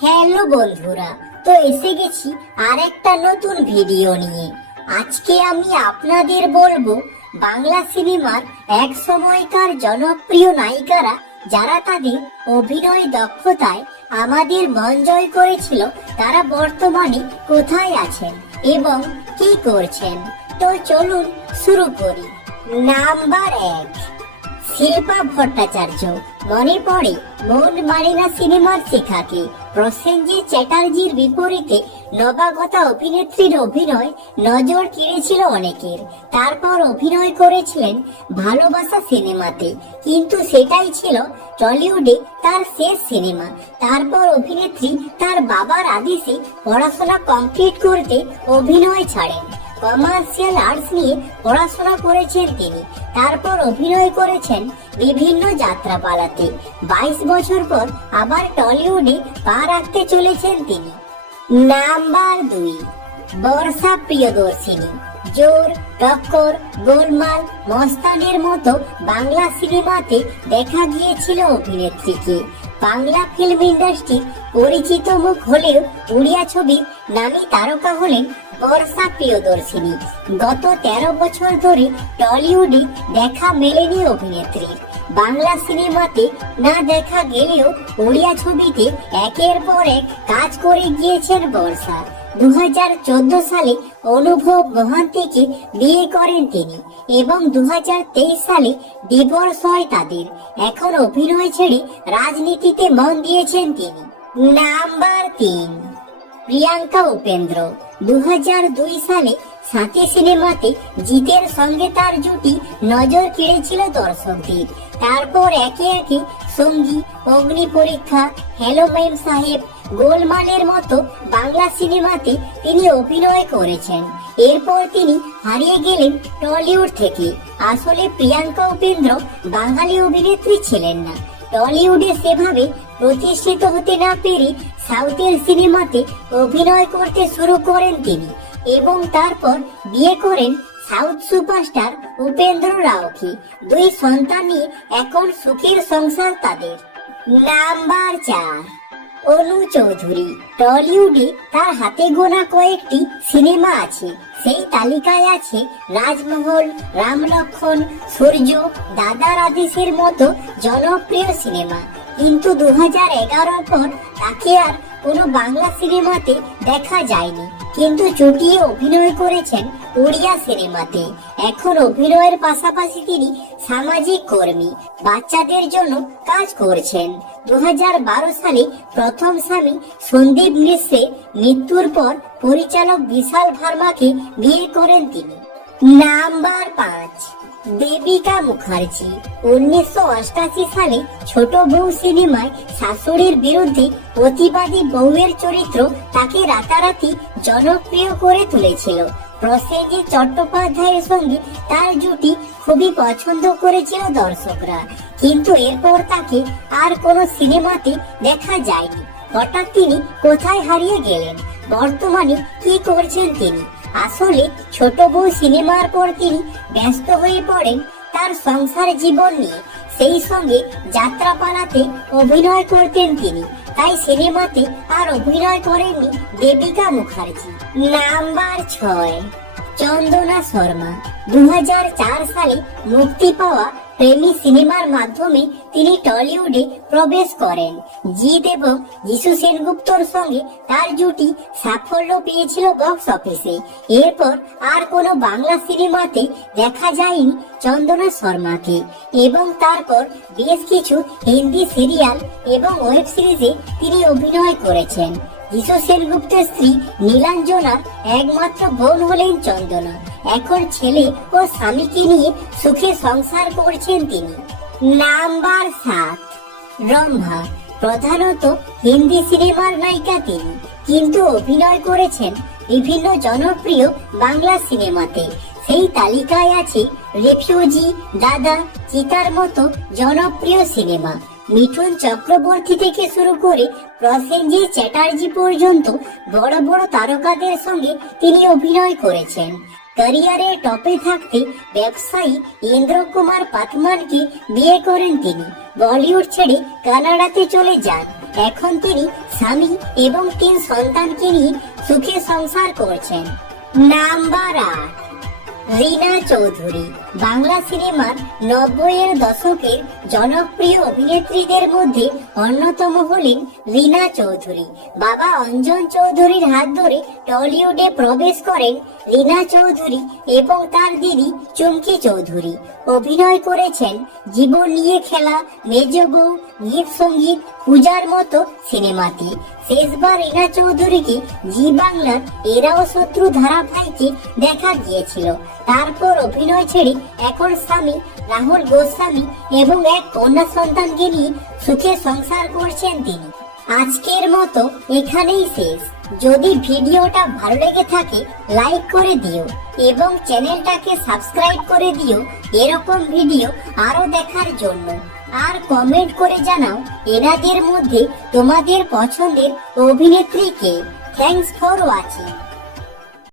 Hello বন্ধুরা, তো এসে গেছি আর একটা নতুন ভিডিও নিয়ে। আজকে আমি আপনাদের বলব, বাংলা সিনেমার এক সময়কার জনপ্রিয় নায়িকারা যারা তাদের অভিনয় দক্ষতায় আমাদের মন জয় করেছিল, তারা বর্তমানে কোথায় আছেন এবং কি করছেন? তো চলুন শুরু করি। নাম্বার এক, শিল্পা ভট্টাচার্য। মনে পড়ে, মন মানে না সিনেমার শিখাকে। প্রসেনজিৎ চ্যাটার্জির বিপরীতে নবাগতা অভিনেত্রীর অভিনয় নজর কেড়েছিল অনেকের। তারপর অভিনয় করেছিলেন ভালোবাসা সিনেমাতে। কিন্তু সেটাই ছিল টলিউডে তার শেষ সিনেমা। তারপর অভিনেত্রী তার বাবার আদেশে পড়াশোনা কমপ্লিট করতে অভিনয় ছাড়েন। কমার্শিয়াল আর্টস নিয়ে পড়াশোনা করেছেন তিনি। তারপর অভিনয় করেছেন বিভিন্ন যাত্রাপালাতে। বাইশ বছর পর আবার টলিউডে পা রাখতে চলেছেন তিনি। নাম্বার দুই, বর্ষা প্রিয়দর্শিনী। জোর, টক্কর, গোলমাল, মস্তানের মতো বাংলা সিনেমাতে দেখা গিয়েছিল অভিনেত্রীকে। বাংলা ফিল্ম ইন্ডাস্ট্রির পরিচিত মুখ হলেও উড়িয়া ছবি নামী তারকা হলেন বর্ষা প্রিয়দর্শিনী। গত তেরো বছর ধরে টলিউডে দেখা মেলেনি অভিনেত্রীর বাংলা সিনেমাতে না দেখা গেলেও উড়িয়া ছবিতে একের পর এক কাজ করে গিয়েছেন বর্ষা। দু সালে অনুভব মহান্তিকে বিয়ে করেন তিনি এবং দু হাজার তেইশ সালে ডিভোর্স হয় তাদের। এখন অভিনয় ছেড়ে রাজনীতিতে মন দিয়েছেন তিনি। নাম্বার তিন, প্রিয়াঙ্কা উপেন্দ্র। দুই হাজার দুই সালে সাথী সিনেমাতে জিতের সঙ্গে তার জুটি নজর কেড়েছিল দর্শকদের। তারপর একে একে সঙ্গী, অগ্নি পরীক্ষা হ্যালো ম্যাম সাহেব, গোলমালের মতো বাংলা সিনেমাতে তিনি অভিনয় করেছেন। এরপর তিনি হারিয়ে গেলেন টলিউড থেকে। আসলে প্রিয়াঙ্কা উপেন্দ্র বাঙালি অভিনেত্রী ছিলেন না। টলিউডে সেভাবে প্রতিষ্ঠিত হতে না পেরে সাউথের সিনেমাতে অভিনয় করতে শুরু করেন তিনি। এবং তারপর বিয়ে করেন সাউথ সুপারস্টার উপেন্দ্র রাওকে দুই সন্তান নিয়ে এখন সুখের সংসার তাদের। নাম্বার চার, অনু চৌধুরী। টলিউডে তার হাতে গোনা কয়েকটি সিনেমা আছে। সেই তালিকায় আছে রাজমহল, রামলক্ষণ, সূর্য, দাদার আদেশের মতো জনপ্রিয় সিনেমা। কিন্তু দু হাজার এগারোর পর তাকে আর কোনো বাংলা সিনেমাতে দেখা যায়নি। কিন্তু জুটিয়ে অভিনয় করেছেন উড়িয়া সিনেমাতে। এখন অভিনয়ের পাশাপাশি তিনি সামাজিক কর্মী, বাচ্চাদের জন্য কাজ করছেন। দু হাজার বারো সালে প্রথম স্বামী সন্দীপ মিশ্রের মৃত্যুর পর পরিচালক বিশাল ভার্মাকে বিয়ে করেন তিনি। নাম্বার পাঁচ, দেবিকা মুখার্জি। উনিশশো অষ্টাশি সালে ছোট বউ সিনেমায় শাশুড়ির বিরুদ্ধে প্রতিবাদী বউয়ের চরিত্র তাকে রাতারাতি জনপ্রিয় করে তুলেছিল। প্রসেনজিৎ চট্টোপাধ্যায়ের সঙ্গে তার জুটি খুবই পছন্দ করেছিল দর্শকরা। কিন্তু এরপর তাকে আর কোনো সিনেমাতে দেখা যায়নি। হঠাৎ তিনি কোথায় হারিয়ে গেলেন? বর্তমানে কি করছেন তিনি? আসলে ছোট বউ সিনেমার পর তিনি ব্যস্ত হয়ে পড়েন তার সংসার জীবন নিয়ে। সেই সঙ্গে যাত্রা যাত্রাপালাতে অভিনয় করতেন তিনি। তাই সিনেমাতে আর অভিনয় করেননি দেবিকা মুখার্জি। নাম্বার ছয়, চন্দনা শর্মা। দু হাজার চার সালে মুক্তি পাওয়া প্রেমী সিনেমার মাধ্যমে তিনি টলিউডে প্রবেশ করেন। জিৎ এবং যিশু সেনগুপ্তর সঙ্গে তার জুটি সাফল্য পেয়েছিল বক্স অফিসে। এরপর আর কোনো বাংলা সিনেমাতে দেখা যায়নি চন্দনা শর্মাকে। এবং তারপর বেশ কিছু হিন্দি সিরিয়াল এবং ওয়েব সিরিজে তিনি অভিনয় করেছেন। যিশু সেনগুপ্তের স্ত্রী নীলাঞ্জনার একমাত্র বোন হলেন চন্দনা। এখন ছেলে ও স্বামীকে নিয়ে সুখে সংসার করছেন তিনি। নাম্বার সাত। রম্ভা প্রধানত হিন্দি সিনেমার নায়িকা তিনি। কিন্তু অভিনয় করেছেন বিভিন্ন জনপ্রিয় বাংলা সিনেমাতে। সেই তালিকায় আছে রেফিউজি, দাদা, চিতার মতো জনপ্রিয় সিনেমা। মিঠুন চক্রবর্তী থেকে শুরু করে প্রসেনজিৎ চ্যাটার্জি পর্যন্ত বড় বড় তারকাদের সঙ্গে তিনি অভিনয় করেছেন। ক্যারিয়ারে টপে থাকতে ব্যবসায়ী ইন্দ্র কুমার পাতমানকে বিয়ে করেন তিনি। বলিউড ছেড়ে কানাডাতে চলে যান। এখন তিনি স্বামী এবং তিন সন্তানকে নিয়ে সুখে সংসার করছেন। নাম্বার আট। রিনা চৌধুরী। বাংলা সিনেমার নব্বইয়ের দশকের জনপ্রিয় অভিনেত্রীদের মধ্যে অন্যতম হলেন রিনা চৌধুরী। বাবা অঞ্জন চৌধুরীর হাত ধরে টলিউডে প্রবেশ করেন রিনা চৌধুরী এবং তার দিদি চুমকি চৌধুরী। অভিনয় করেছেন জীবন নিয়ে খেলা, মেজ বউ, গীত সংগীত, পূজার মতো সিনেমাতে। শেষবার রিনা চৌধুরীকে জি বাংলার এরাও শত্রু ধারাবাহিকে দেখা গিয়েছিল তারপর অভিনয় ছেড়ে এখন স্বামী রাহুল গোস্বামী এবং এক কন্যা সন্তানকে নিয়ে সুখে সংসার করছেন তিনি। আজকের মতো এখানেই শেষ। যদি ভিডিওটা ভালো লেগে থাকে, লাইক করে দিও এবং চ্যানেলটাকে সাবস্ক্রাইব করে দিও। এরকম ভিডিও আরও দেখার জন্য। আর কমেন্ট করে জানাও এনাদের মধ্যে তোমাদের পছন্দের অভিনেত্রীকে। Thanks for watching